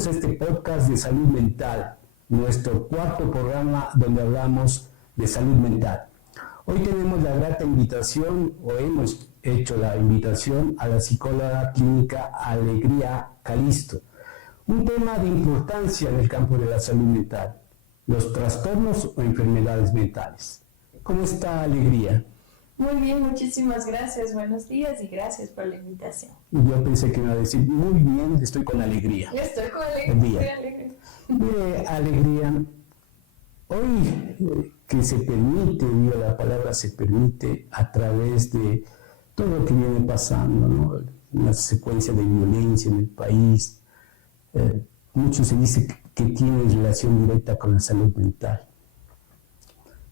Bienvenidos a este podcast de salud mental, nuestro cuarto programa donde hablamos de salud mental. Hoy tenemos la grata invitación, o hemos hecho la invitación a la psicóloga clínica Alegría Calisto. Un tema de importancia en el campo de la salud mental, los trastornos o enfermedades mentales. ¿Cómo está Alegría? Muy bien, muchísimas gracias. Buenos días y gracias por la invitación. Yo pensé que me iba a decir, muy bien, estoy con alegría. Estoy con alegría. Mire, Alegría, hoy que se permite, digo, la palabra se permite a través de todo lo que viene pasando, ¿no? Una secuencia de violencia en el país. Mucho se dice que tiene relación directa con la salud mental.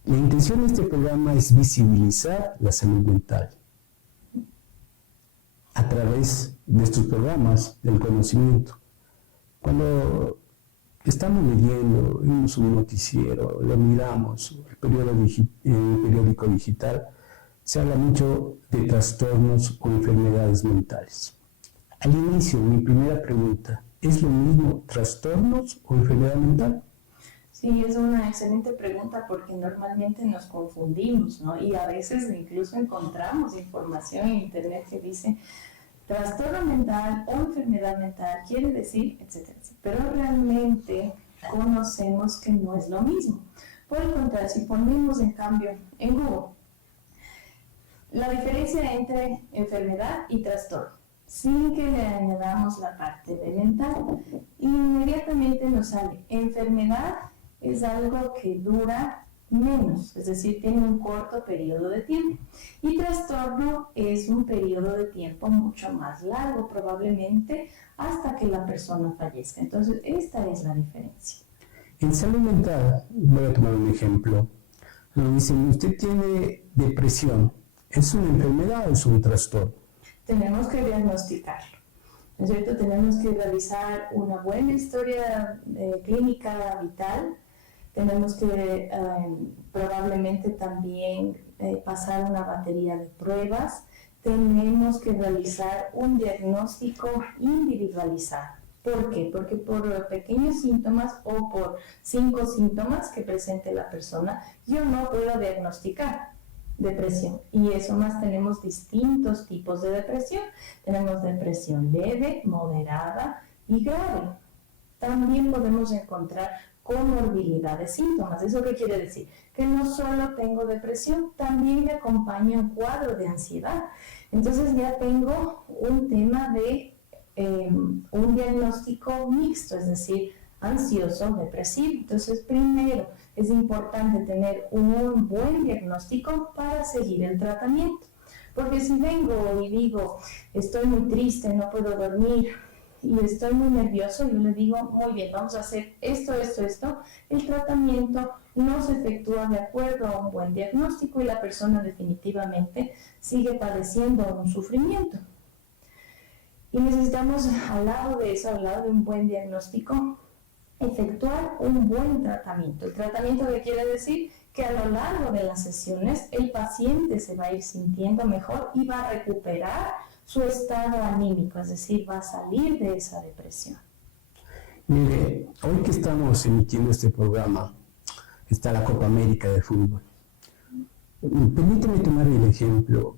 La intención de este programa es visibilizar la salud mental a través de estos programas del conocimiento. Cuando estamos leyendo, vimos un noticiero, lo miramos, el periódico digital, se habla mucho de trastornos o enfermedades mentales. Al inicio, mi primera pregunta, ¿es lo mismo trastornos o enfermedad mental? Sí, es una excelente pregunta porque normalmente nos confundimos, ¿no? Y a veces incluso encontramos información en internet que dice trastorno mental o enfermedad mental, quiere decir, etcétera, etcétera. Pero realmente conocemos que no es lo mismo. Por el contrario, si ponemos en cambio en Google la diferencia entre enfermedad y trastorno, sin que le añadamos la parte de mental, inmediatamente nos sale enfermedad. Es algo que dura menos, es decir, tiene un corto periodo de tiempo. Y trastorno es un periodo de tiempo mucho más largo, probablemente hasta que la persona fallezca. Entonces, esta es la diferencia. En salud mental, voy a tomar un ejemplo. Nos dicen, usted tiene depresión. ¿Es una enfermedad o es un trastorno? Tenemos que diagnosticarlo. ¿No es cierto? Tenemos que realizar una buena historia clínica vital. Tenemos que probablemente también pasar una batería de pruebas. Tenemos que realizar un diagnóstico individualizado. ¿Por qué? Porque por pequeños síntomas o por 5 síntomas que presente la persona, yo no puedo diagnosticar depresión. Y eso más, tenemos distintos tipos de depresión. Tenemos depresión leve, moderada y grave. También podemos encontrar comorbilidad de síntomas. ¿Eso qué quiere decir? Que no solo tengo depresión, también me acompaña un cuadro de ansiedad. Entonces ya tengo un tema de un diagnóstico mixto, es decir, ansioso, depresivo. Entonces, primero, es importante tener un buen diagnóstico para seguir el tratamiento. Porque si vengo y digo, estoy muy triste, no puedo dormir y estoy muy nervioso, yo le digo, muy bien, vamos a hacer esto, el tratamiento no se efectúa de acuerdo a un buen diagnóstico y la persona definitivamente sigue padeciendo un sufrimiento. Y necesitamos, al lado de eso, al lado de un buen diagnóstico, efectuar un buen tratamiento. El tratamiento que quiere decir que a lo largo de las sesiones el paciente se va a ir sintiendo mejor y va a recuperar su estado anímico, es decir, va a salir de esa depresión. Mire, hoy que estamos emitiendo este programa, está la Copa América de fútbol. Permíteme tomar el ejemplo.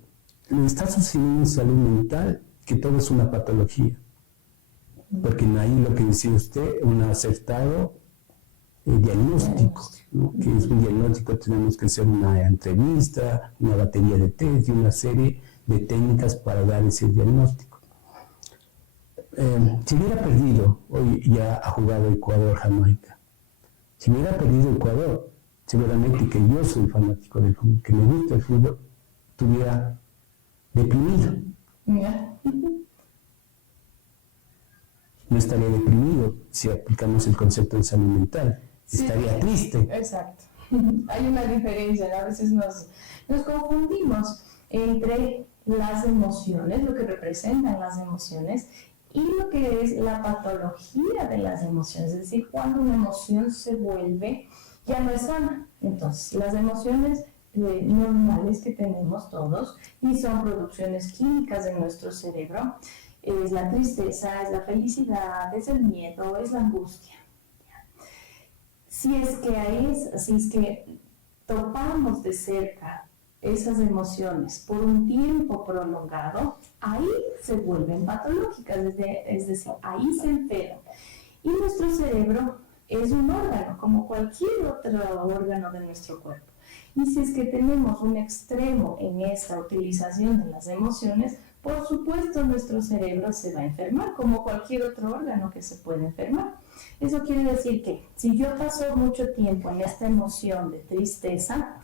Está sucediendo en salud mental que todo es una patología. Porque ahí lo que decía usted, un acertado diagnóstico, ¿no? Que es un diagnóstico, tenemos que hacer una entrevista, una batería de test y una serie de técnicas para dar ese diagnóstico. Si hubiera perdido, hoy ya ha jugado Ecuador-Jamaica, si hubiera perdido Ecuador, seguramente que yo soy fanático del fútbol, que me gusta el fútbol, estuviera deprimido. No estaría deprimido si aplicamos el concepto de salud mental. Sí, estaría triste. Exacto. Hay una diferencia, a veces nos confundimos entre las emociones, lo que representan las emociones, y lo que es la patología de las emociones, es decir, cuando una emoción se vuelve, ya no es sana. Entonces, las emociones normales que tenemos todos, y son producciones químicas de nuestro cerebro, es la tristeza, es la felicidad, es el miedo, es la angustia. Si es que topamos de cerca esas emociones por un tiempo prolongado, ahí se vuelven patológicas, es decir, ahí se enferman. Y nuestro cerebro es un órgano, como cualquier otro órgano de nuestro cuerpo. Y si es que tenemos un extremo en esta utilización de las emociones, por supuesto nuestro cerebro se va a enfermar, como cualquier otro órgano que se puede enfermar. Eso quiere decir que si yo paso mucho tiempo en esta emoción de tristeza,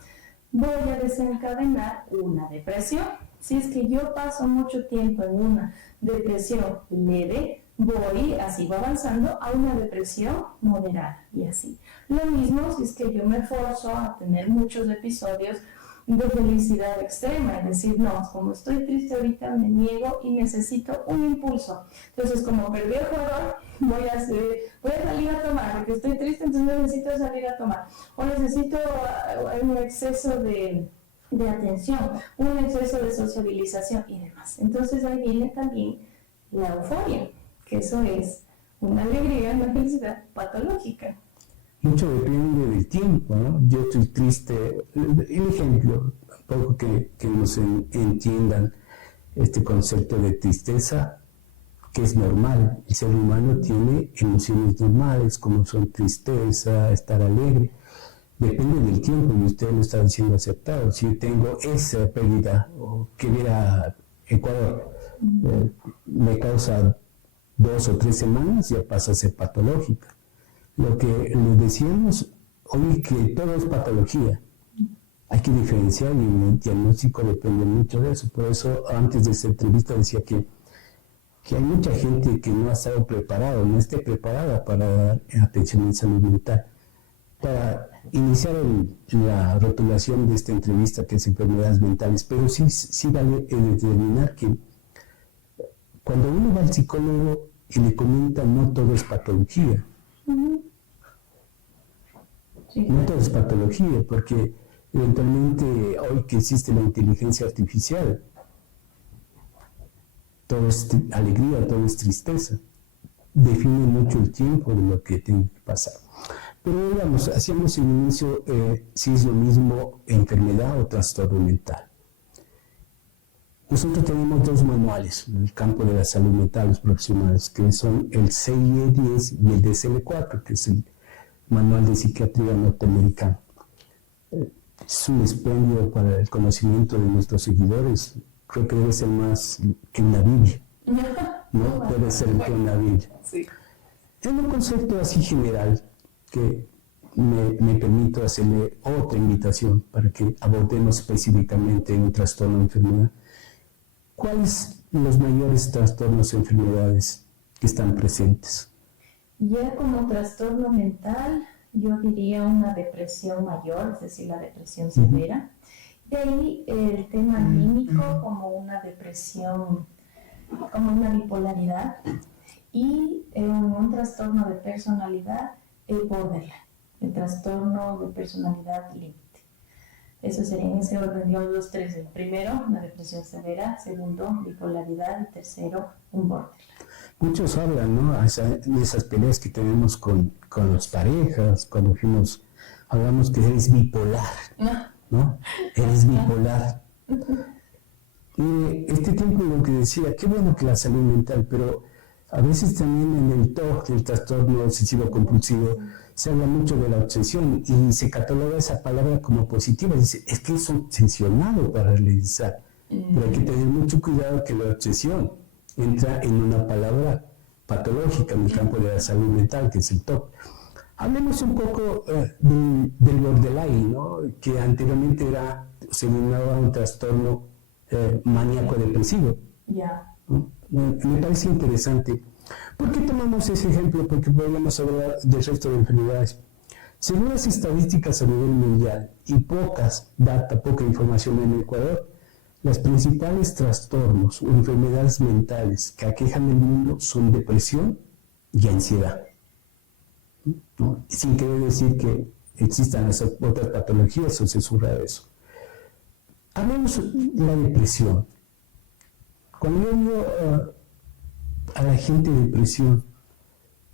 voy a desencadenar una depresión. Si es que yo paso mucho tiempo en una depresión leve, así va avanzando a una depresión moderada y así. Lo mismo si es que yo me forzo a tener muchos episodios de felicidad extrema, es decir, no, como estoy triste ahorita me niego y necesito un impulso. Entonces, como perdí el jugador, voy a salir a tomar, porque estoy triste, entonces necesito salir a tomar. O necesito un exceso de atención, un exceso de sociabilización y demás. Entonces ahí viene también la euforia, que eso es una alegría, una felicidad patológica. Mucho depende del tiempo, ¿no? Yo estoy triste. El ejemplo, un poco que nos entiendan este concepto de tristeza, que es normal. El ser humano tiene emociones normales, como son tristeza, estar alegre. Depende del tiempo, y usted lo está diciendo aceptado. Si yo tengo esa pérdida, o que viera Ecuador, me causa 2 o 3 semanas, ya pasa a ser patológica. Lo que les decíamos hoy, que todo es patología. Hay que diferenciar, y el diagnóstico depende mucho de eso. Por eso, antes de esta entrevista decía que hay mucha gente que no ha estado preparada, no esté preparada para dar atención en salud mental. Para iniciar la rotulación de esta entrevista, que es enfermedades mentales, pero sí vale determinar que cuando uno va al psicólogo y le comenta, no todo es patología. No todo es patología, porque eventualmente hoy que existe la inteligencia artificial, todo es alegría, todo es tristeza. Define mucho el tiempo de lo que tiene que pasar. Pero digamos, hacíamos el inicio, si es lo mismo enfermedad o trastorno mental. Nosotros tenemos 2 manuales en el campo de la salud mental, los profesionales, que son el CIE-10 y el DSM-4, que es el Manual de Psiquiatría Norteamericano. Es un expendio para el conocimiento de nuestros seguidores. Creo que debe ser más que una Biblia, ¿no? Debe ser que una Biblia. Sí. Es un concepto así general que me permito hacerle otra invitación para que abordemos específicamente un trastorno o enfermedad. ¿Cuáles son los mayores trastornos o enfermedades que están presentes? Ya como trastorno mental, yo diría una depresión mayor, es decir, la depresión severa. De ahí el tema anímico como una depresión, como una bipolaridad. Y un trastorno de personalidad, el borderline, el trastorno de personalidad límite. Eso sería en ese orden, los 3. El primero, una depresión severa. Segundo, bipolaridad. Y tercero, un borderline. Muchos hablan, ¿no? De esas peleas que tenemos con las parejas, cuando hablamos que eres bipolar, ¿no? Eres bipolar. Y este tiempo lo que decía, qué bueno que la salud mental, pero a veces también en el TOC, el trastorno obsesivo compulsivo, se habla mucho de la obsesión y se cataloga esa palabra como positiva. Dice, es que es obsesionado para realizar. Pero hay que tener mucho cuidado que la obsesión entra en una palabra patológica en el campo de la salud mental, que es el TOC. Hablemos un poco del borderline, ¿no? Que anteriormente se denominaba un trastorno maníaco-depresivo. ¿No? Me parece interesante. ¿Por qué tomamos ese ejemplo? Porque podemos hablar del resto de enfermedades. Según las estadísticas a nivel mundial y poca información en el Ecuador, los principales trastornos o enfermedades mentales que aquejan el mundo son depresión y ansiedad, ¿no? Sin querer decir que existan las otras patologías o censura de eso. Hablemos de la depresión. Cuando yo digo a la gente depresión.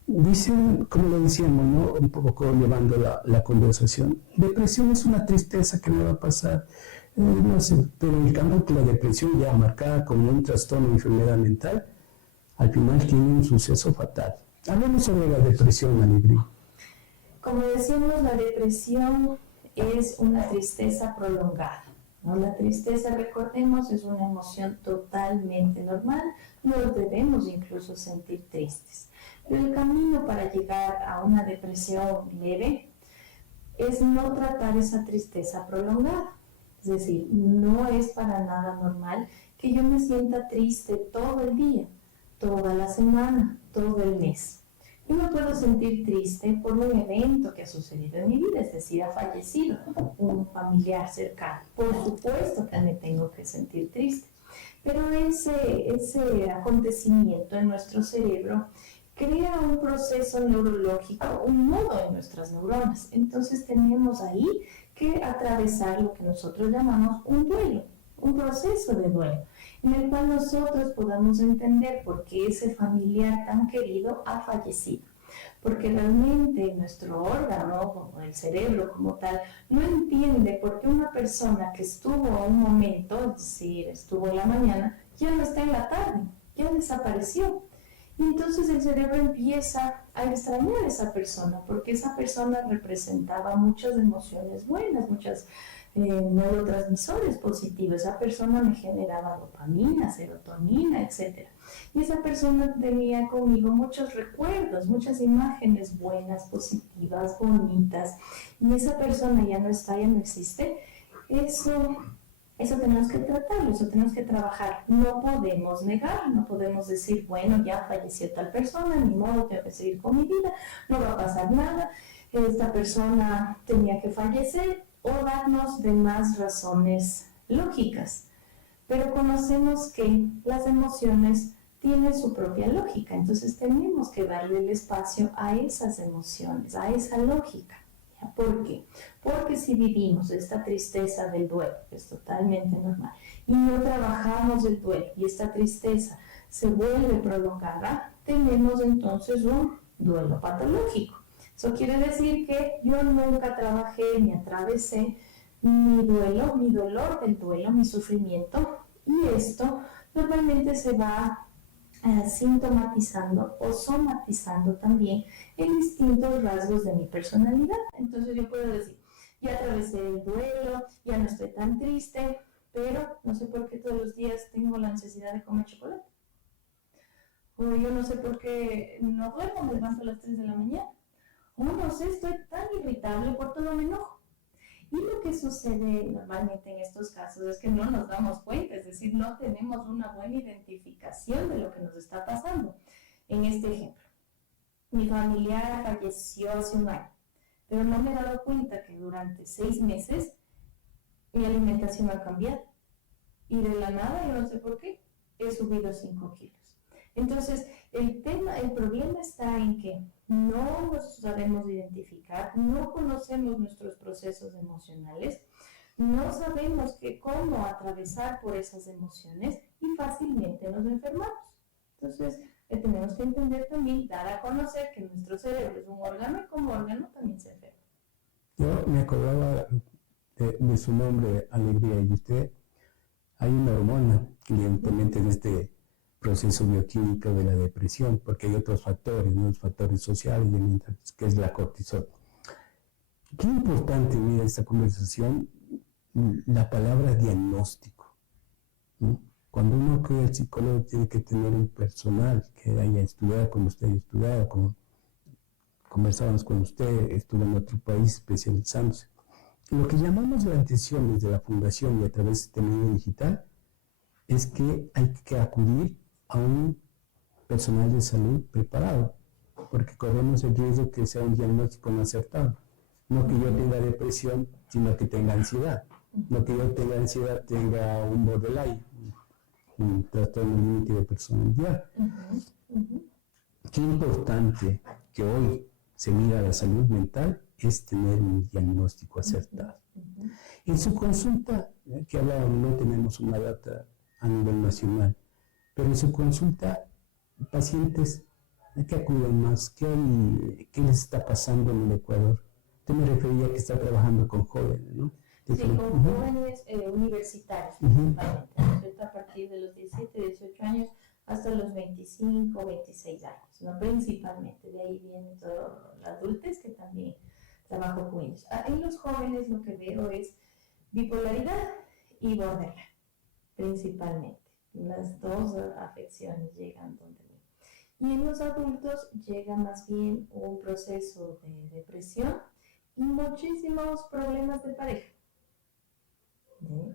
Dicen, como lo decíamos, ¿no? Un poco llevando la conversación, depresión es una tristeza que me va a pasar, no sé, pero en cambio que la depresión ya marcada como un trastorno de enfermedad mental, al final tiene un suceso fatal. Hablemos sobre la depresión, Alegría. Como decimos, la depresión es una tristeza prolongada, ¿no? La tristeza, recordemos, es una emoción totalmente normal, nos debemos incluso sentir tristes. Pero el camino para llegar a una depresión leve es no tratar esa tristeza prolongada. Es decir, no es para nada normal que yo me sienta triste todo el día, toda la semana, todo el mes. Yo me puedo sentir triste por un evento que ha sucedido en mi vida, es decir, ha fallecido un familiar cercano. Por supuesto que me tengo que sentir triste, pero ese acontecimiento en nuestro cerebro crea un proceso neurológico, un nudo en nuestras neuronas. Entonces tenemos ahí que atravesar lo que nosotros llamamos un duelo, un proceso de duelo, en el cual nosotros podamos entender por qué ese familiar tan querido ha fallecido. Porque realmente nuestro órgano, o el cerebro como tal, no entiende por qué una persona que estuvo un momento, es decir, estuvo en la mañana, ya no está en la tarde, ya desapareció. Y entonces el cerebro empieza a extrañar a esa persona, porque esa persona representaba muchas emociones buenas, muchos neurotransmisores positivos. Esa persona me generaba dopamina, serotonina, etc. Y esa persona tenía conmigo muchos recuerdos, muchas imágenes buenas, positivas, bonitas. Y esa persona ya no está, ya no existe. Eso tenemos que tratarlo, eso tenemos que trabajar. No podemos negar, no podemos decir, bueno, ya falleció tal persona, ni modo, tengo que seguir con mi vida, no va a pasar nada, esta persona tenía que fallecer, o darnos demás razones lógicas. Pero conocemos que las emociones tienen su propia lógica, entonces tenemos que darle el espacio a esas emociones, a esa lógica. ¿Por qué? Porque si vivimos esta tristeza del duelo, que es totalmente normal, y no trabajamos el duelo y esta tristeza se vuelve prolongada, tenemos entonces un duelo patológico. Eso quiere decir que yo nunca trabajé ni atravesé mi duelo, mi dolor del duelo, mi sufrimiento, y esto normalmente se va sintomatizando o somatizando también en distintos rasgos de mi personalidad. Entonces yo puedo decir, ya atravesé el duelo, ya no estoy tan triste, pero no sé por qué todos los días tengo la necesidad de comer chocolate. O yo no sé por qué no duermo, me levanto a las 3 de la mañana. O no sé, estoy tan irritable, por todo me enojo. Y lo que sucede normalmente en estos casos es que no nos damos cuenta, es decir, no tenemos una buena identificación de lo que nos está pasando. En este ejemplo, mi familiar falleció hace un año, pero no me he dado cuenta que durante 6 meses mi alimentación ha cambiado. Y de la nada, yo no sé por qué, he subido 5 kilos. Entonces, el problema está en que no nos sabemos identificar, no conocemos nuestros procesos emocionales, no sabemos cómo atravesar por esas emociones y fácilmente nos enfermamos. Entonces, tenemos que entender también, dar a conocer que nuestro cerebro es un órgano y como órgano también se enferma. Yo me acordaba de su nombre, Alegría, y usted, hay una hormona que evidentemente en este proceso bioquímico de la depresión, porque hay otros factores, ¿no? Los factores sociales y ambientales, que es la cortisol. Qué importante, mira, esta conversación, la palabra diagnóstico, ¿no? Cuando uno cree el psicólogo tiene que tener un personal que haya estudiado como usted haya estudiado, como conversábamos con usted, estuvo en otro país especializándose. Lo que llamamos la atención desde la fundación y a través de este medio digital es que hay que acudir a un personal de salud preparado, porque corremos el riesgo que sea un diagnóstico no acertado. No que yo tenga depresión, sino que tenga ansiedad. No que yo tenga ansiedad, tenga un borderline, un trastorno límite de personalidad. Qué importante que hoy se mira la salud mental es tener un diagnóstico acertado. En su consulta, que hablábamos, no tenemos una data a nivel nacional, pero en su consulta, pacientes que acuden más, qué les está pasando en el Ecuador. Usted me refería que está trabajando con jóvenes, ¿no? Sí, con jóvenes universitarios principalmente, ¿no? ¿Cierto? A partir de los 17, 18 años hasta los 25, 26 años, ¿no? Principalmente. De ahí viene todo la adultez que también trabajo con ellos. En los jóvenes lo que veo es bipolaridad y borderline, principalmente. Las dos afecciones llegan donde mí. Y en los adultos llega más bien un proceso de depresión y muchísimos problemas de pareja.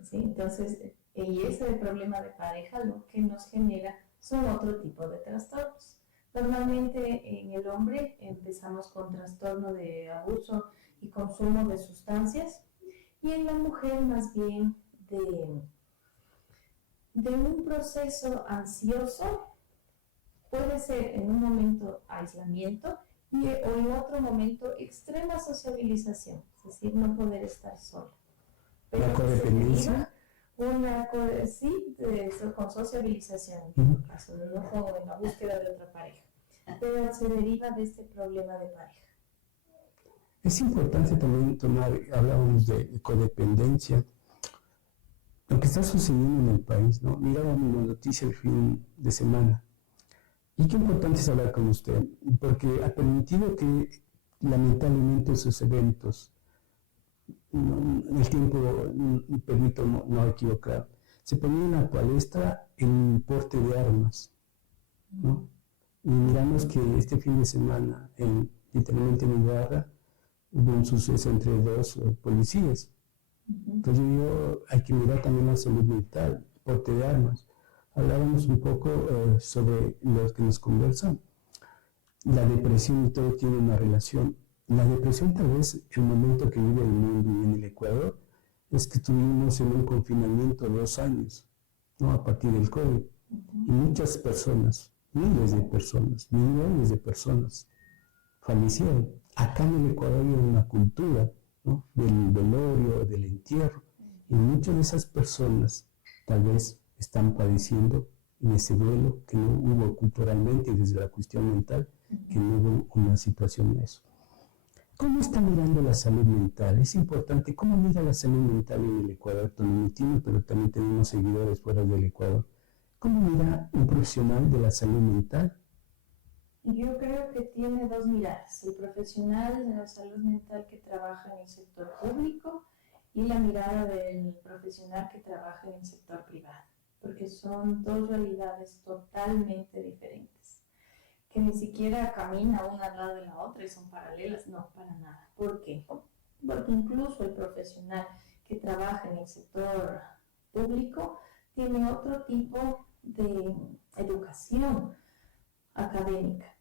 ¿Sí? Entonces, y ese problema de pareja lo que nos genera son otro tipo de trastornos. Normalmente en el hombre empezamos con trastorno de abuso y consumo de sustancias y en la mujer más bien de un proceso ansioso, puede ser en un momento aislamiento o en otro momento extrema sociabilización, es decir, no poder estar sola. ¿La codependencia? Sí, con sociabilización, en todo caso, no como en la búsqueda de otra pareja, pero se deriva de este problema de pareja. Es importante también hablábamos de codependencia, lo que está sucediendo en el país, ¿no? Mirábamos la noticia el fin de semana. Y qué importante es hablar con usted, porque ha permitido que lamentablemente esos eventos, el tiempo, permito no equivocar, se ponía en la palestra el porte de armas, ¿no? Y miramos que este fin de semana, literalmente en Ibarra, hubo un suceso entre dos policías. Entonces hay que mirar también la salud mental, el porte de armas. Hablábamos un poco sobre lo que nos conversan. La depresión y todo tiene una relación. La depresión, tal vez el momento que vive el mundo y en el Ecuador, es que estuvimos en un confinamiento 2 años, ¿no? A partir del COVID. Y muchas personas, miles de personas, millones de personas fallecieron. Acá en el Ecuador hay una cultura, ¿no? Del velorio, del entierro. Y muchas de esas personas tal vez están padeciendo en ese duelo que no hubo culturalmente desde la cuestión mental, que no hubo una situación de eso. ¿Cómo está mirando la salud mental? Es importante, ¿cómo mira la salud mental en el Ecuador? Pero también tenemos seguidores fuera del Ecuador. ¿Cómo mira un profesional de la salud mental? Yo creo que tiene dos miradas, el profesional de la salud mental que trabaja en el sector público y la mirada del profesional que trabaja en el sector privado, porque son dos realidades totalmente diferentes, que ni siquiera caminan una al lado de la otra y son paralelas, no, para nada. ¿Por qué? Porque incluso el profesional que trabaja en el sector público tiene otro tipo de educación académica.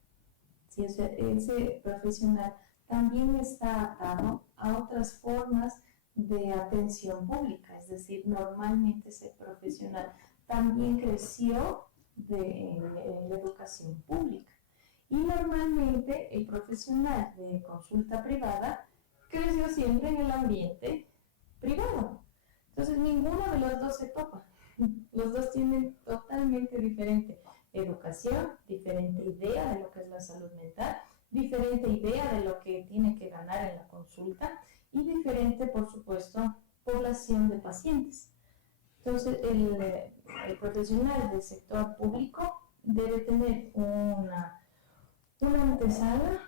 ¿Sí? O sea, ese profesional también está atado a otras formas de atención pública, es decir, normalmente ese profesional también creció en la educación pública y normalmente el profesional de consulta privada creció siempre en el ambiente privado. Entonces ninguno de los dos se topa, los dos tienen totalmente diferente educación, diferente idea de lo que es la salud mental, diferente idea de lo que tiene que ganar en la consulta y diferente, por supuesto, población de pacientes. Entonces, el profesional del sector público debe tener una antesala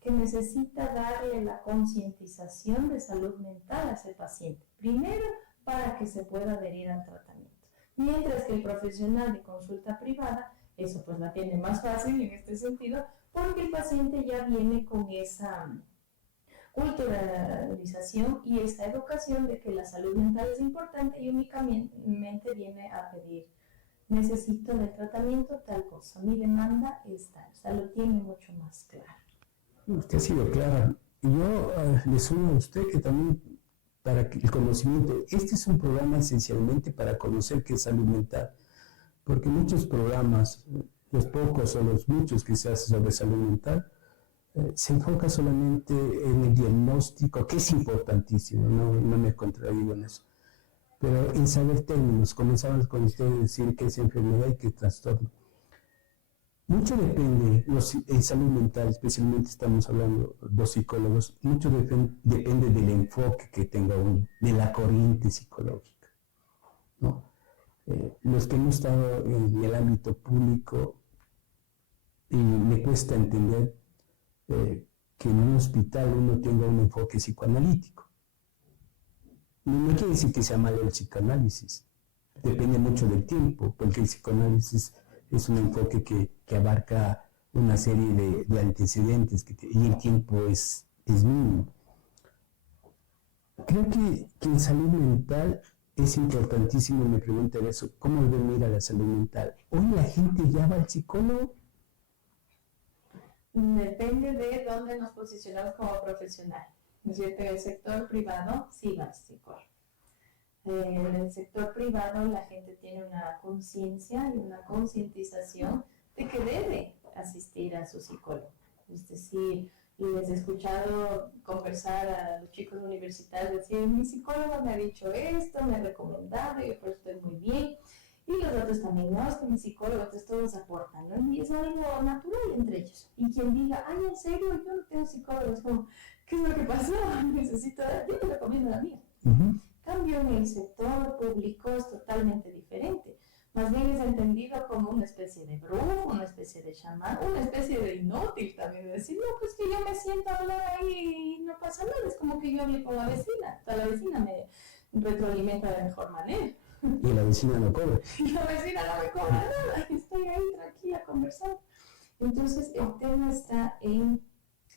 que necesita darle la concientización de salud mental a ese paciente. Primero, para que se pueda adherir al tratamiento. Mientras que el profesional de consulta privada, eso pues la tiene más fácil en este sentido, porque el paciente ya viene con esa culturalización y esa educación de que la salud mental es importante y únicamente viene a pedir, necesito del tratamiento tal cosa, mi demanda es tal, o sea, lo tiene mucho más claro. Usted ha sido clara. Yo le sumo a usted que también para el conocimiento, este es un programa esencialmente para conocer qué es salud mental, porque muchos programas, los pocos o los muchos que se hacen sobre salud mental, se enfoca solamente en el diagnóstico, que es importantísimo, no me contradigo en eso, pero en saber términos, comenzamos con usted a decir qué es enfermedad y qué es trastorno. Mucho depende, en salud mental, especialmente estamos hablando dos psicólogos, mucho depende del enfoque que tenga uno, de la corriente psicológica, ¿no? Los que hemos estado en el ámbito público, y me cuesta entender que en un hospital uno tenga un enfoque psicoanalítico. No quiere decir que sea malo el psicoanálisis, depende mucho del tiempo, porque el psicoanálisis es un enfoque que abarca una serie de antecedentes y el tiempo es mínimo. Creo que en salud mental es importantísimo, me preguntan eso, ¿cómo debe ir a la salud mental? ¿Hoy la gente ya va al psicólogo? Depende de dónde nos posicionamos como profesional. ¿No es cierto? En el sector privado sí va al psicólogo. En el sector privado la gente tiene una conciencia y una concientización de que debe asistir a su psicólogo. Es decir, les he escuchado conversar a los chicos universitarios, decir, mi psicólogo me ha dicho esto, me ha recomendado, yo pues estoy muy bien. Y los otros también, no, es que mi psicólogo, entonces todos aportan, ¿no? Y es algo natural entre ellos. Y quien diga, ay, en serio, yo no tengo psicólogo, es como, ¿qué es lo que pasó? Necesito, yo te recomiendo la mía. Cambio en el sector público es totalmente diferente. Más bien es entendido como una especie de brujo, una especie de chamán, una especie de inútil también. De decir, no, pues que yo me siento a hablar ahí y no pasa nada. Es como que yo hablé con la vecina. O sea, la vecina me retroalimenta de mejor manera. Y la vecina no cobra. Y la vecina no me cobra nada. Estoy ahí tranquila conversando. Entonces el tema está en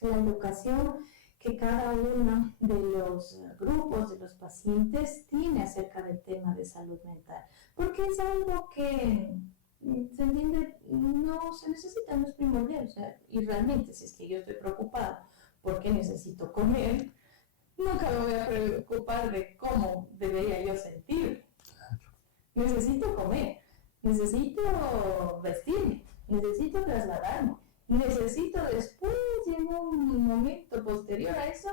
la educación que cada uno de los grupos, de los pacientes, tiene acerca del tema de salud mental. Porque es algo que se entiende, no se necesita, no es primordial. O sea, y realmente, si es que yo estoy preocupada porque necesito comer, nunca me voy a preocupar de cómo debería yo sentirme. Necesito comer, necesito vestirme, necesito trasladarme. Necesito después, en un momento posterior a eso,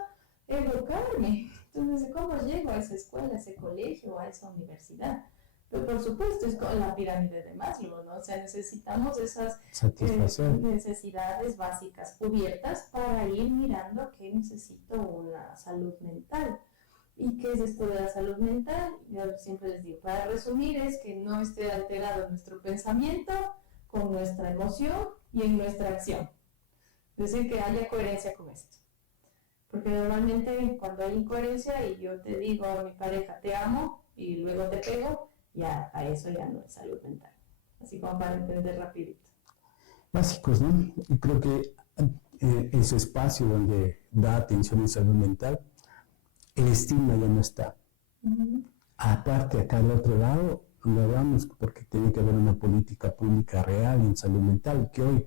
educarme. Entonces, ¿cómo llego a esa escuela, a ese colegio, a esa universidad? Pero por supuesto es con la pirámide de Maslow, ¿no? O sea, necesitamos esas necesidades básicas cubiertas para ir mirando que necesito una salud mental. ¿Y qué es esto de la salud mental? Yo siempre les digo, para resumir, es que no esté alterado nuestro pensamiento con nuestra emoción y en nuestra acción. Es decir, que haya coherencia con esto. Porque normalmente cuando hay incoherencia y yo te digo a mi pareja te amo y luego te pego, ya a eso ya no es salud mental. Así como para entender rapidito. Básicos, ¿no? Y creo que en su espacio donde da atención en salud mental, el estigma ya no está. Aparte, acá al otro lado, lo hablamos porque tiene que haber una política pública real en salud mental, que hoy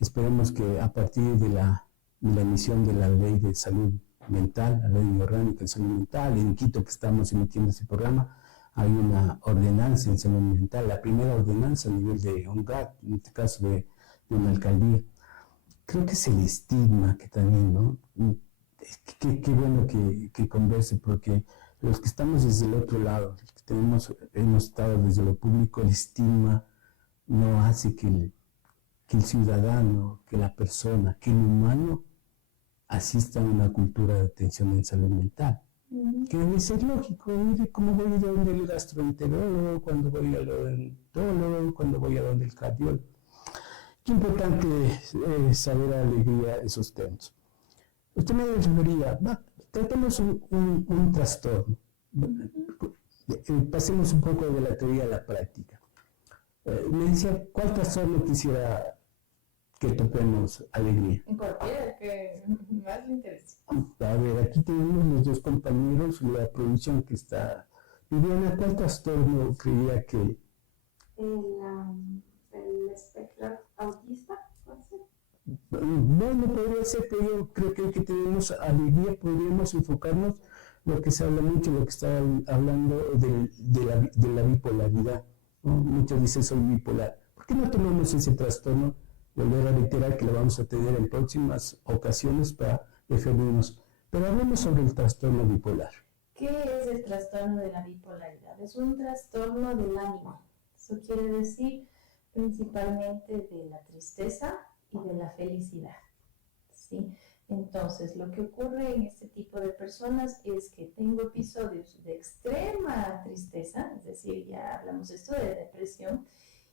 esperemos que a partir de la emisión de la ley de salud mental, la ley orgánica de salud mental, en Quito que estamos emitiendo ese programa, hay una ordenanza en salud mental, la primera ordenanza a nivel de UNGAD, en este caso de una alcaldía. Creo que es el estigma que también, ¿no? Qué bueno que converse, porque los que estamos desde el otro lado, los que hemos estado desde lo público, el estigma no hace que el ciudadano, que la persona, que el humano asista a una cultura de atención en salud mental. Que debe ser lógico, como voy a donde el gastroenterólogo, cuando voy al odontólogo, cuando voy a donde el cardiólogo. Qué importante es saber alegría esos temas. Usted me refería, tratemos un trastorno. Pasemos un poco de la teoría a la práctica. Me decía, ¿cuál trastorno quisiera que toquemos alegría? Cualquiera que más le interese. A ver, aquí tenemos los dos compañeros, la producción que está. Viviana, ¿cuál trastorno creía que...? El espectro autista, ¿puede ser? Bueno, podría ser, pero yo creo que el que tenemos alegría podríamos enfocarnos lo que se habla mucho, lo que está hablando de la bipolaridad, ¿no? Muchos dicen soy bipolar. ¿Por qué no tomamos ese trastorno? Volver a reiterar que lo vamos a tener en próximas ocasiones para referirnos. Pero hablemos sobre el trastorno bipolar. ¿Qué es el trastorno de la bipolaridad? Es un trastorno del ánimo. Eso quiere decir principalmente de la tristeza y de la felicidad, ¿sí? Entonces, lo que ocurre en este tipo de personas es que tengo episodios de extrema tristeza, es decir, ya hablamos esto de depresión,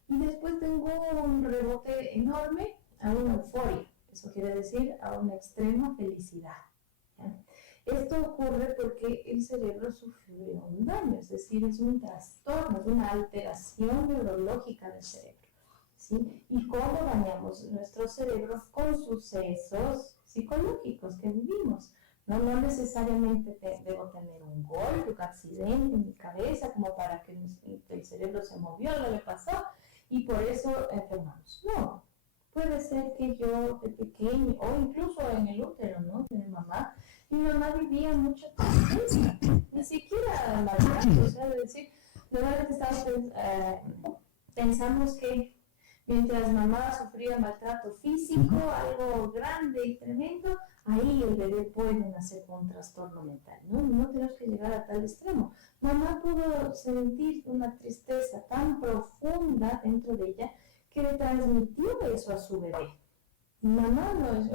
y después tengo un rebote enorme a una euforia, eso quiere decir a una extrema felicidad, ¿ya? Esto ocurre porque el cerebro sufrió un daño, es decir, es un trastorno, es una alteración neurológica del cerebro, ¿sí? ¿Y cómo dañamos nuestro cerebro? Con sucesos psicológicos que vivimos. No necesariamente debo tener un golpe, un accidente en mi cabeza como para que el cerebro se movió, no le pasó, y por eso enfermamos. No, puede ser que yo de pequeño, o incluso en el útero, ¿no?, de mi mamá vivía mucha tristeza, ni siquiera maltrato, o sea, de decir, normalmente pensamos que mientras mamá sufría maltrato físico, algo grande y tremendo, ahí el bebé puede nacer con un trastorno mental, ¿no? No tenemos que llegar a tal extremo. Mamá pudo sentir una tristeza tan profunda dentro de ella que le transmitió eso a su bebé. Mamá no es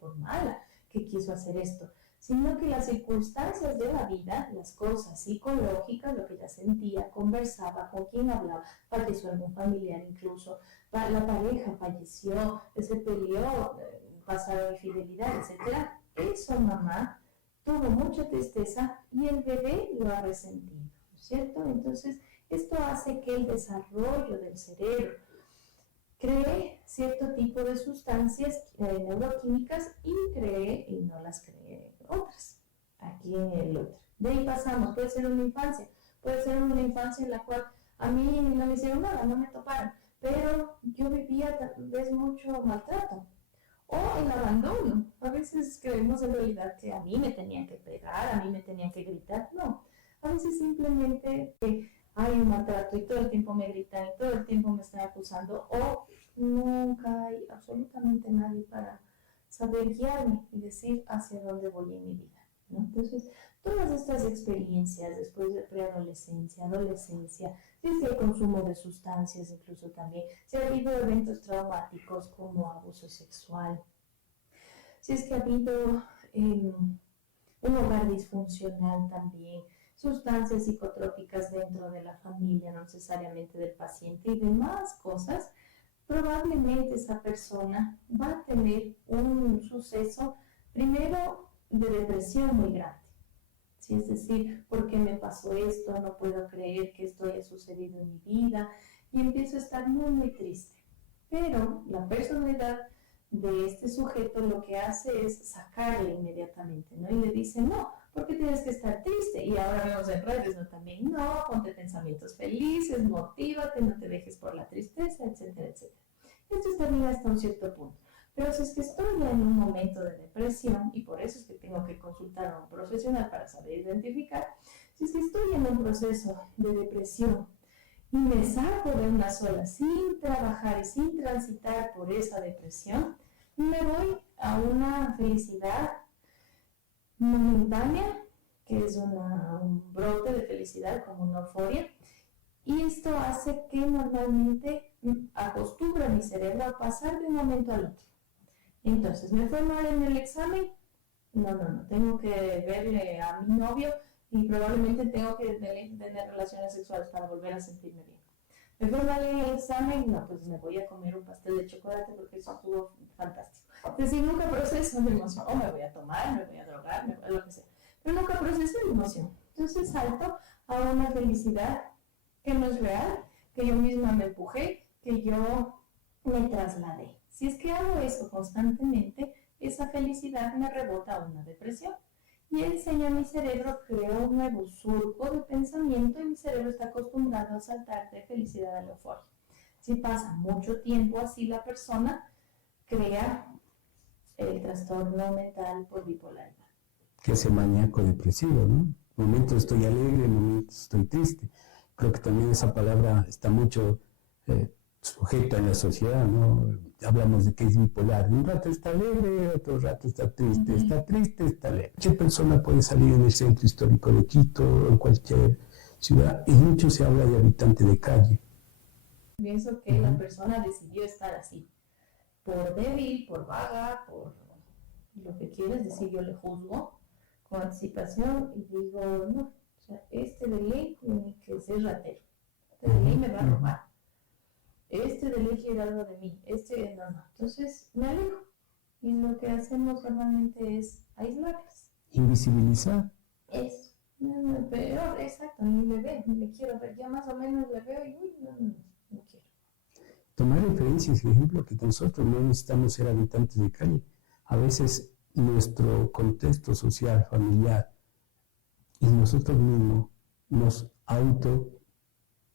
por mala que quiso hacer esto, sino que las circunstancias de la vida, las cosas psicológicas, lo que ella sentía, conversaba, con quién hablaba, falleció algún familiar incluso, la pareja falleció, se peleó, pasaron infidelidad, etc. Eso mamá tuvo mucha tristeza y el bebé lo ha resentido, ¿no es cierto? Entonces, esto hace que el desarrollo del cerebro cree cierto tipo de sustancias neuroquímicas y no las cree otras, aquí en el otro. De ahí pasamos, puede ser una infancia en la cual a mí no me hicieron nada, no me toparon, pero yo vivía tal vez mucho maltrato. O el abandono. A veces creemos en realidad que a mí me tenían que pegar, a mí me tenían que gritar. No, a veces simplemente hay un maltrato y todo el tiempo me gritan y todo el tiempo me están acusando, o nunca hay absolutamente nadie para saber guiarme y decir hacia dónde voy en mi vida, ¿no? Entonces, todas estas experiencias después de preadolescencia, adolescencia, desde el consumo de sustancias incluso también, si ha habido eventos traumáticos como abuso sexual, si es que ha habido un hogar disfuncional también, sustancias psicotrópicas dentro de la familia, no necesariamente del paciente y demás cosas, probablemente esa persona va a tener un suceso primero de depresión muy grande. ¿Sí? Es decir, ¿por qué me pasó esto? No puedo creer que esto haya sucedido en mi vida, y empiezo a estar muy, muy triste. Pero la personalidad de este sujeto lo que hace es sacarle inmediatamente, ¿no? Y le dice, no, ¿por qué tienes que estar triste? Y ahora vemos en redes, ¿no? También, no, ponte pensamientos felices, motívate, no te dejes por la tristeza, etcétera, etcétera. Esto está bien hasta un cierto punto. Pero si es que estoy en un momento de depresión, y por eso es que tengo que consultar a un profesional para saber identificar, si es que estoy en un proceso de depresión y me saco de una sola sin trabajar y sin transitar por esa depresión, me voy a una felicidad momentánea, que es un brote de felicidad como una euforia, y esto hace que normalmente acostumbro a mi cerebro a pasar de un momento al otro. Entonces, ¿me fue mal en el examen? No, tengo que verle a mi novio y probablemente tengo que tener relaciones sexuales para volver a sentirme bien. ¿Me fue mal en el examen? No, pues me voy a comer un pastel de chocolate porque eso estuvo fantástico. Es decir, nunca proceso la emoción, o me voy a tomar, me voy a drogar, lo que sea, pero nunca proceso la emoción. Entonces salto a una felicidad que no es real, que yo misma me empujé, que yo me trasladé. Si es que hago eso constantemente, esa felicidad me rebota a una depresión. Y enseña a mi cerebro, creo un nuevo surco de pensamiento y mi cerebro está acostumbrado a saltar de felicidad a la euforia. Si pasa mucho tiempo así, la persona crea el trastorno mental por bipolaridad. Que es el maníaco depresivo, ¿no? Momentos estoy alegre, momentos estoy triste. Creo que también esa palabra está mucho sujeta en la sociedad, ¿no? Hablamos de que es bipolar. Un rato está alegre, otro rato está triste. Está triste, está alegre. Cualquier persona puede salir en el centro histórico de Quito o en cualquier ciudad. Y mucho se habla de habitante de calle. Pienso que la persona decidió estar así, por débil, por vaga, por lo que quieras decir, yo le juzgo con anticipación y digo, no, o sea, este de ley tiene que ser ratero, este de ley me va a robar, este de ley quiere algo de mí, este no. Entonces me alejo y lo que hacemos normalmente es aislarlas. Invisibilizar. Eso. No, peor, exacto, ni me ve, ni me quiero ver, ya más o menos le veo y uy, no quiero. Tomar referencias, por ejemplo, que nosotros no necesitamos ser habitantes de calle. A veces nuestro contexto social, familiar y nosotros mismos nos auto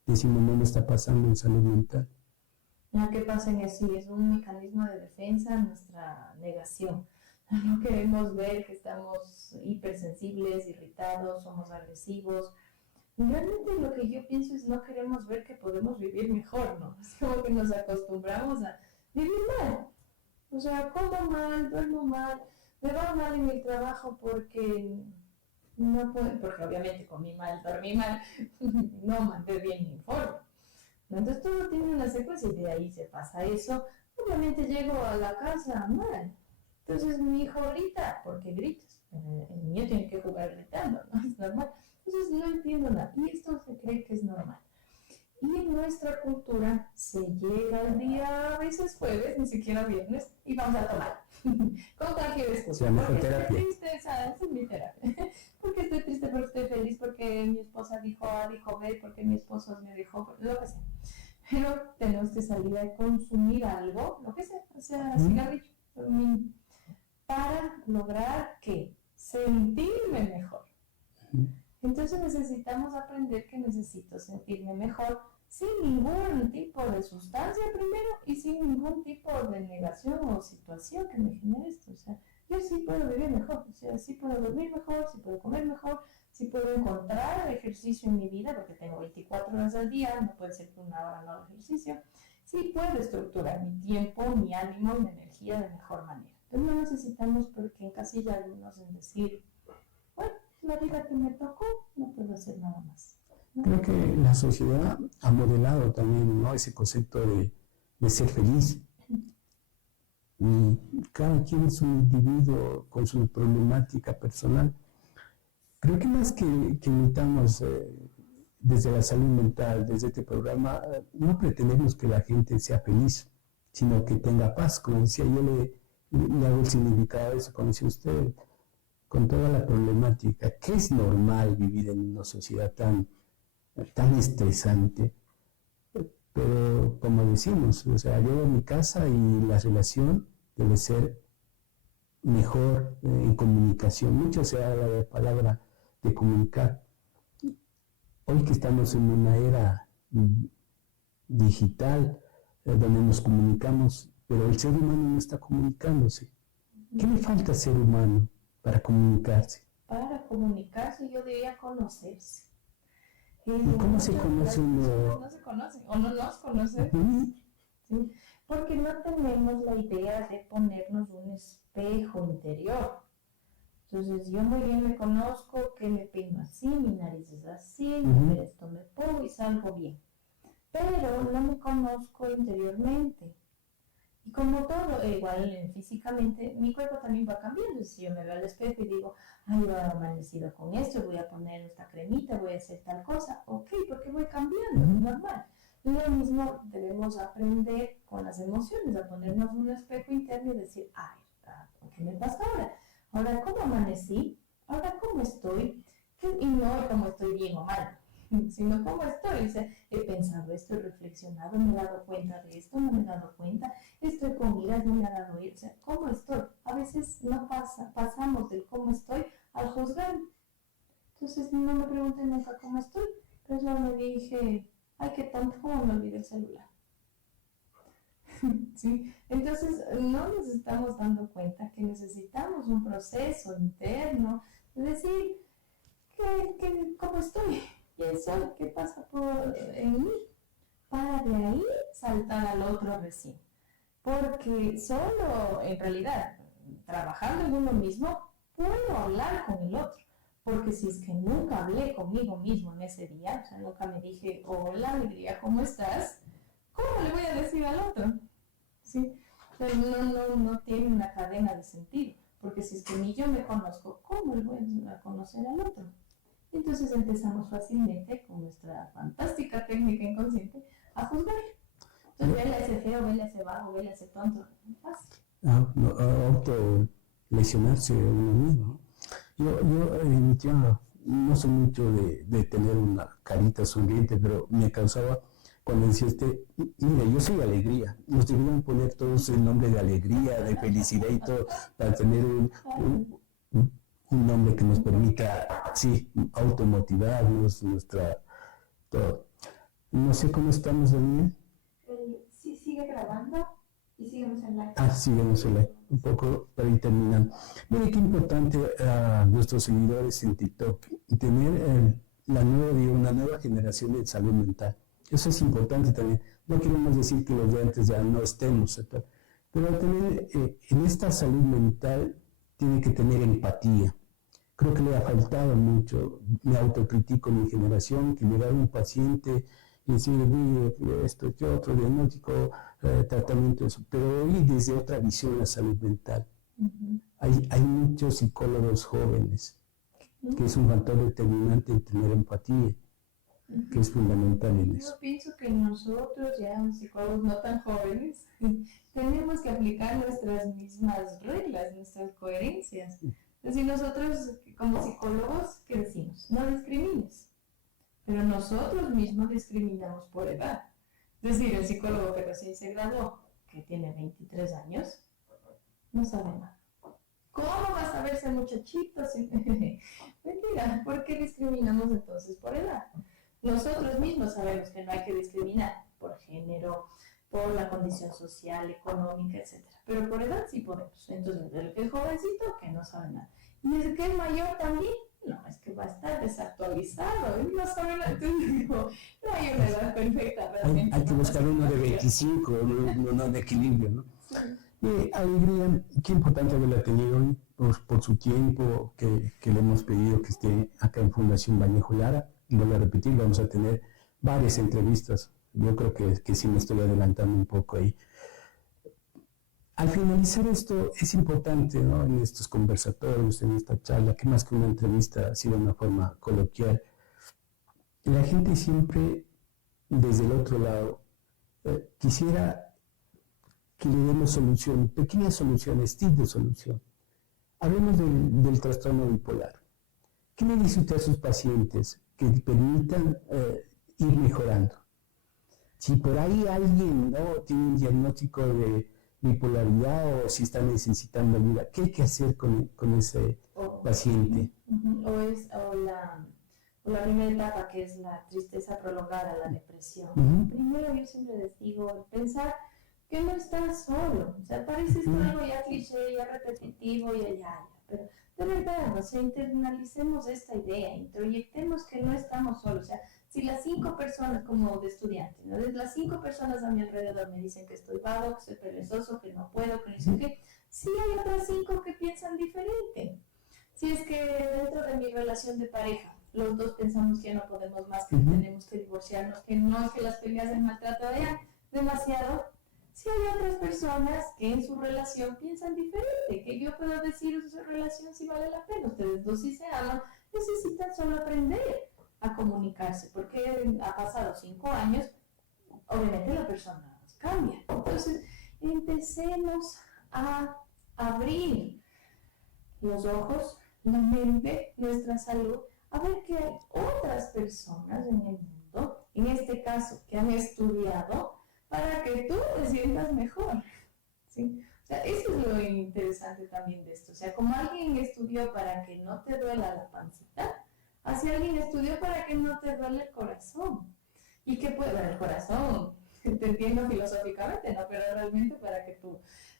decimos no me está pasando en salud mental. No que pasen así, es un mecanismo de defensa, nuestra negación. No queremos ver que estamos hipersensibles, irritados, somos agresivos. Y realmente lo que yo pienso es no queremos ver que podemos vivir mejor, ¿no? Es como que nos acostumbramos a vivir mal. O sea, como mal, duermo mal, me va mal en el trabajo porque no puedo, porque obviamente comí mal, dormí mal, no mandé bien mi informe. Entonces todo tiene una secuencia y de ahí se pasa eso. Obviamente llego a la casa mal. Entonces mi hijo grita, porque gritas. El niño tiene que jugar gritando, ¿no? Es normal. Entonces no entiendo nada. Y esto se cree que es normal. Y en nuestra cultura se llega el día, a veces jueves, ni siquiera viernes, y vamos a tomar. Con cualquier excusa. La mejor porque terapia. estoy triste, esa es mi terapia. Porque estoy triste, porque estoy feliz, porque mi esposa dijo A, dijo B, porque mi esposo me dijo, lo que sea. Pero tenemos que salir a consumir algo, lo que sea, o sea, cigarrillo, para lograr que sentirme mejor. Entonces necesitamos aprender que necesito sentirme mejor sin ningún tipo de sustancia primero y sin ningún tipo de negación o situación que me genere esto. O sea, yo sí puedo vivir mejor, o sea, sí puedo dormir mejor, sí puedo comer mejor, sí puedo encontrar ejercicio en mi vida, porque tengo 24 horas al día, no puede ser que una hora no haga ejercicio. Sí puedo estructurar mi tiempo, mi ánimo y mi energía de mejor manera. Entonces no necesitamos porque encasillarnos en decir, bueno, la vida que me tocó, no puedo hacer nada más. ¿No? Creo que la sociedad ha modelado también, ¿no?, ese concepto de ser feliz. Y cada quien es un individuo con su problemática personal. Creo que más que imitamos desde la salud mental, desde este programa, no pretendemos que la gente sea feliz, sino que tenga paz. Como decía, yo le hago el significado de eso, como decía usted, con toda la problemática, que es normal vivir en una sociedad tan estresante, pero como decimos, o sea, llego a mi casa y la relación debe ser mejor en comunicación. Mucho se habla de la palabra de comunicar. Hoy que estamos en una era digital, donde nos comunicamos, pero el ser humano no está comunicándose. ¿Qué le falta al ser humano para comunicarse? Para comunicarse, yo diría conocerse. ¿Y cómo se conoce uno? No se conocen o no nos conocen. ¿Sí? Porque no tenemos la idea de ponernos un espejo interior. Entonces yo muy bien me conozco, que me peino así, mi nariz es así, esto me pongo y salgo bien. Pero no me conozco interiormente. Y como todo, igual físicamente, mi cuerpo también va cambiando. Si yo me veo al espejo y digo, ay, yo he amanecido con esto, voy a poner esta cremita, voy a hacer tal cosa, ok, porque voy cambiando, es normal. Lo mismo debemos aprender con las emociones, a ponernos un espejo interno y decir, ay, ¿qué me pasa ahora? Ahora, ¿cómo amanecí? Ahora, ¿cómo estoy? Y no cómo estoy bien o mal, sino cómo estoy. O sea, he pensado esto, he reflexionado, me he dado cuenta de esto, no me he dado cuenta, estoy con iras, no me ha dado ira. O sea, ¿cómo estoy? A veces no pasamos del cómo estoy al juzgar. Entonces, no me pregunten nunca cómo estoy, pero yo me dije, ay, qué tonto, cómo me olvidé el celular. ¿Sí? Entonces, no nos estamos dando cuenta que necesitamos un proceso interno, es decir, ¿cómo estoy? ¿Y eso qué pasa en mí? Para de ahí saltar al otro recién. Porque solo, en realidad, trabajando en uno mismo, puedo hablar con el otro. Porque si es que nunca hablé conmigo mismo en ese día, o sea, nunca me dije, hola, alegría, ¿cómo estás? ¿cómo le voy a decir al otro? ¿Sí? Pero no tiene una cadena de sentido, porque si es que ni yo me conozco, ¿cómo le voy a conocer al otro? Entonces empezamos fácilmente con nuestra fantástica técnica inconsciente a juzgar. Entonces vele a ese feo, vele a ese vago, vele a ese tonto. Fácil. Autolesionarse uno mismo. Mi tía, no soy mucho de tener una carita sonriente, pero me causaba cuando decía mira, yo soy alegría. Nos deberían poner todos el nombre de alegría, de felicidad y todo, para tener un nombre que nos permita, sí, automotivarnos, todo. No sé cómo estamos, Daniel. Sí, sigue grabando y sigamos en live. Sigamos en live. Un poco para ir terminando. Mire qué importante a nuestros seguidores en TikTok tener una nueva generación de salud mental. Eso es importante también. No queremos decir que los de antes ya no estemos, pero tener, en esta salud mental tiene que tener empatía. Creo que le ha faltado mucho. Me autocritico en mi generación, que llegaba un paciente y decir, esto, que otro diagnóstico, tratamiento, eso. Pero hoy desde otra visión la salud mental. Uh-huh. Hay muchos psicólogos jóvenes, que es un factor determinante en tener empatía, que es fundamental en eso. Yo pienso que nosotros, ya psicólogos no tan jóvenes, tenemos que aplicar nuestras mismas reglas, nuestras coherencias. Es decir, nosotros como psicólogos, ¿qué decimos? No discrimines. Pero nosotros mismos discriminamos por edad. Es decir, el psicólogo que recién se graduó, que tiene 23 años, no sabe nada. ¿Cómo va a saber ese muchachito? Mentira, ¿por qué discriminamos entonces por edad? Nosotros mismos sabemos que no hay que discriminar por género, por la condición social, económica, etc. Pero por edad sí podemos. Entonces, el que es jovencito, que no sabe nada. Y el que es mayor también, no, es que va a estar desactualizado, él no sabe nada. Entonces digo, no hay una edad perfecta realmente. Hay que buscar uno de 25, uno de equilibrio, ¿no? Sí. Alegría, qué importante haberla tenido hoy por su tiempo que le hemos pedido que esté acá en Fundación Vallejo Lara. Y vuelvo a repetir, vamos a tener varias entrevistas. Yo creo que sí me estoy adelantando un poco ahí. Al finalizar esto, es importante, ¿no? En estos conversatorios, en esta charla, que más que una entrevista ha sido una forma coloquial, la gente siempre, desde el otro lado, quisiera que le demos solución, pequeñas soluciones, tips de solución. Hablemos del trastorno bipolar. ¿Qué le dice usted a sus pacientes que permitan ir mejorando? Si por ahí alguien no tiene un diagnóstico de bipolaridad o si está necesitando ayuda, ¿qué hay que hacer con ese paciente? O la primera etapa, que es la tristeza prolongada, la depresión. Primero yo siempre les digo, pensar que no estás solo. O sea, parece esto algo ya cliché, ya repetitivo, ya. Pero de verdad, o sea, internalicemos esta idea, introyectemos que no estamos solos. O sea, si las 5 personas, como de estudiante, ¿no? Las 5 personas a mi alrededor me dicen que estoy vago, que soy perezoso, que no puedo, que no sé qué, sí hay otras 5 que piensan diferente. Si es que dentro de mi relación de pareja, los dos pensamos que no podemos más, que tenemos que divorciarnos, que no, es que las peleas del maltrato ya demasiado. Si hay otras personas que en su relación piensan diferente, que yo puedo decir su relación si vale la pena, ustedes dos si se aman, necesitan solo aprender a comunicarse, porque ha pasado 5 años, obviamente la persona cambia. Entonces, empecemos a abrir los ojos, la mente, nuestra salud, a ver que hay otras personas en el mundo, en este caso, que han estudiado, para que tú te sientas mejor, ¿sí? O sea, eso es lo interesante también de esto. O sea, como alguien estudió para que no te duela la pancita, así alguien estudió para que no te duele el corazón. Y que puede el corazón, te entiendo filosóficamente, ¿no? Pero realmente para que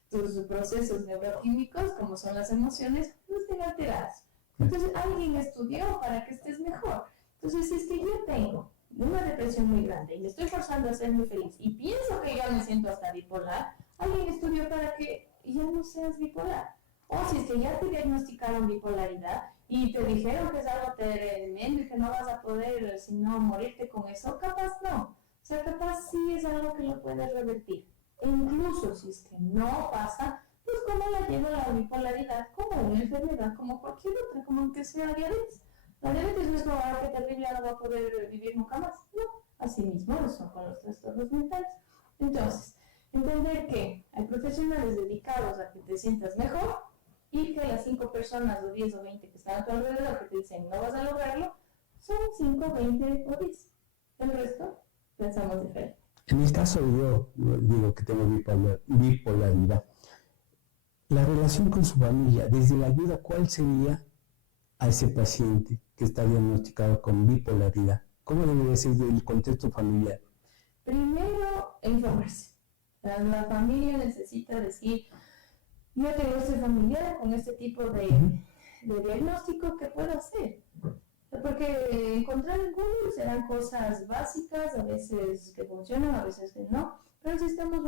tus procesos neuroquímicos, como son las emociones, no estén alterados. Entonces, alguien estudió para que estés mejor. Entonces, si es que yo tengo una depresión muy grande y me estoy forzando a ser muy feliz y pienso que ya me siento hasta bipolar, alguien estudió para que ya no seas bipolar. O si es que ya te diagnosticaron bipolaridad y te dijeron que es algo tremendo y que no vas a poder sino morirte con eso, capaz no. sea, capaz sí es algo que lo puedes revertir. E incluso si es que no pasa, pues como la lleva la bipolaridad como una enfermedad, como cualquier otra, como que sea diabetes. La diabetes no es como algo que terrible, no va a poder vivir nunca más. No, así mismo son con los trastornos mentales. Entonces, entender que hay profesionales dedicados a que te sientas mejor y que las 5 personas o 10 o 20 que están a tu alrededor que te dicen no vas a lograrlo, son 5, 20 o 10. El resto pensamos diferente. En el caso yo digo que tengo bipolaridad. La relación con su familia, desde la ayuda, ¿cuál sería a ese paciente que está diagnosticado con bipolaridad? ¿Cómo debería ser el contexto familiar? Primero, informarse. La familia necesita decir, yo tengo este familiar con este tipo de diagnóstico, ¿qué puedo hacer? Porque encontrar en Google serán cosas básicas, a veces que funcionan, a veces que no, pero necesitamos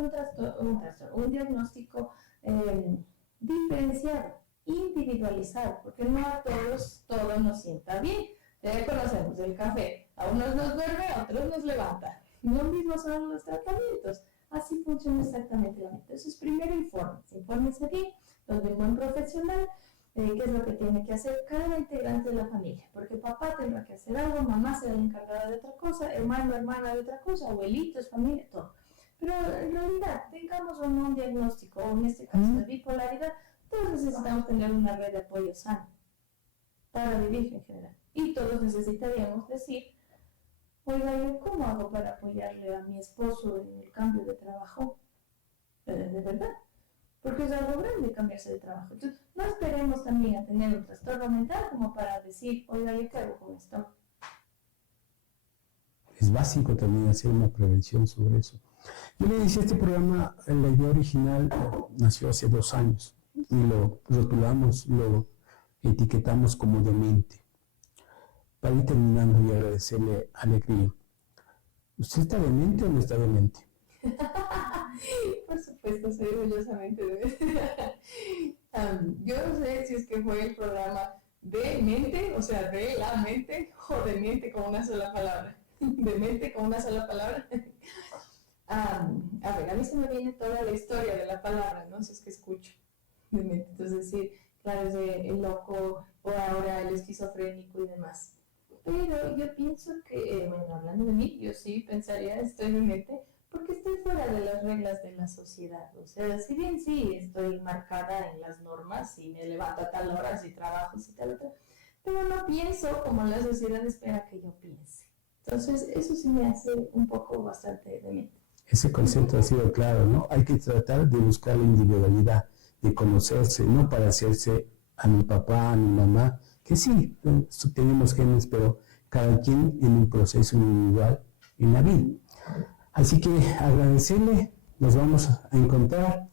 un diagnóstico diferenciado, individualizado, porque no a todos todo nos sienta bien. Ya conocemos el café, a unos nos duerme, a otros nos levanta. Lo mismo son los tratamientos, así funciona exactamente la mente. Entonces, primero infórmense bien, donde un buen profesional, qué es lo que tiene que hacer cada integrante de la familia, porque papá tendrá que hacer algo, mamá será la encargada de otra cosa, hermano, hermana de otra cosa, abuelitos, familia, todo. Pero en realidad, tengamos o no un diagnóstico, o en este caso de bipolaridad, todos necesitamos tener una red de apoyo sano para vivir en general. Y todos necesitaríamos decir, oiga, ¿yo cómo hago para apoyarle a mi esposo en el cambio de trabajo? De verdad. Porque es algo grande cambiarse de trabajo. Entonces, no esperemos también a tener un trastorno mental como para decir, oiga, ¿yo qué hago con esto? Es básico también hacer una prevención sobre eso. Yo le decía, este programa, la idea original nació hace 2 años y lo rotulamos, lo etiquetamos como demente. Para ir terminando y agradecerle a Alegría. ¿Usted está demente o no está demente? Por supuesto, soy orgullosamente demente. Yo no sé si es que fue el programa de mente, o sea, de la mente, o de mente con una sola palabra. De mente con una sola palabra. A ver, a mí se me viene toda la historia de la palabra, ¿no? Si es que escucho de mente. Entonces, sí, claro, es el loco, o ahora el esquizofrénico y demás. Pero yo pienso que, bueno, hablando de mí, yo sí pensaría, estoy demente, porque estoy fuera de las reglas de la sociedad. O sea, si bien sí estoy marcada en las normas y me levanto a tal hora, si trabajo, si tal otra, pero no pienso como la sociedad espera que yo piense. Entonces, eso sí me hace un poco bastante demente. Ese concepto ha sido claro, ¿no? Hay que tratar de buscar la individualidad, de conocerse, no para hacerse a mi papá, a mi mamá, que sí, tenemos genes, pero cada quien en un proceso individual en la vida. Así que agradecerle, nos vamos a encontrar,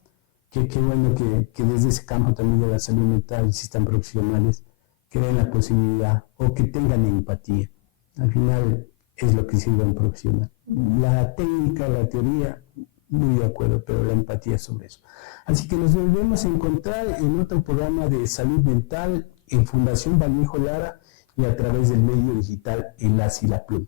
qué bueno que desde ese campo también de la salud mental existan profesionales que den la posibilidad o que tengan empatía. Al final es lo que sirve a un profesional. La técnica, la teoría, muy de acuerdo, pero la empatía sobre eso. Así que nos volvemos a encontrar en otro programa de salud mental en Fundación Vallejo Lara y a través del medio digital El Haz y la Pluma.